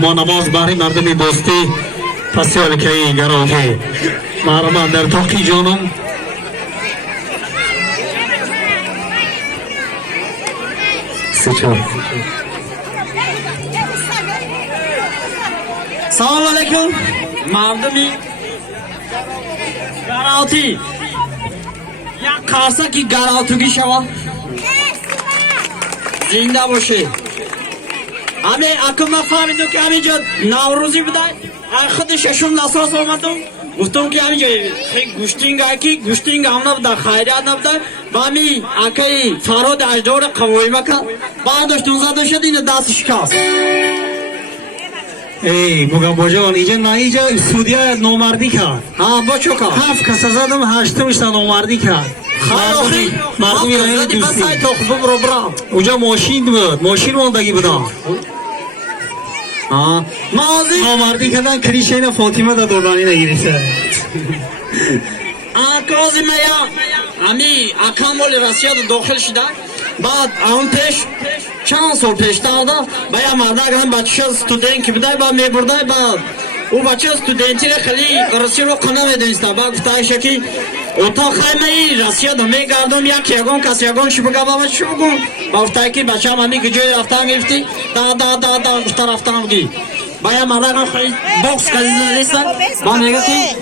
ما نماز باری مردم دوستی فسیال که گرامی محرمان در تاقی جانم سچار سلام علیکم مردمی گراتی یک قرصه که گراتوگی شما زنده باشه همه اکم فهمیدم که همینجا نوروزی بدای خود ششم نساس آمدم گفتم که همینجا خیلی گوشتینگ اکی گوشتینگ هم نبوده خیریت نبوده با همی اکی فراد اجدار قوی مکن برداشتون زده شد این دست شکست ای مگم باجان اینجا نه اینجا سودیا نامردی کرد ها با چوکا 7 کس زدم 8مش نامردی کرد مردمی راه دوستی اونجا ماشین بود ماشین موندگی بودم مازی نامردی کردن کریشین فاطمه دا دورانی نگیریسه کازی میا امی اکامول رسیاد داخل شده بعد اون پیش چند سال پیش داده باید مرده هم بچه استودنت که بده با میبرده بعد او بچه استودنتی را خیلی رسی رو قناه میدونسته بعد گفتایشه که اتاق خیمه ای رسیاد میگردم یک یگون کس یگون شو بگه بابا شو بگون با گفتای که بچه هم همی که جای رفتن گرفتی دا گفته رفتن بگی باید مرده خیلی بوکس کردی نیستن با میگه که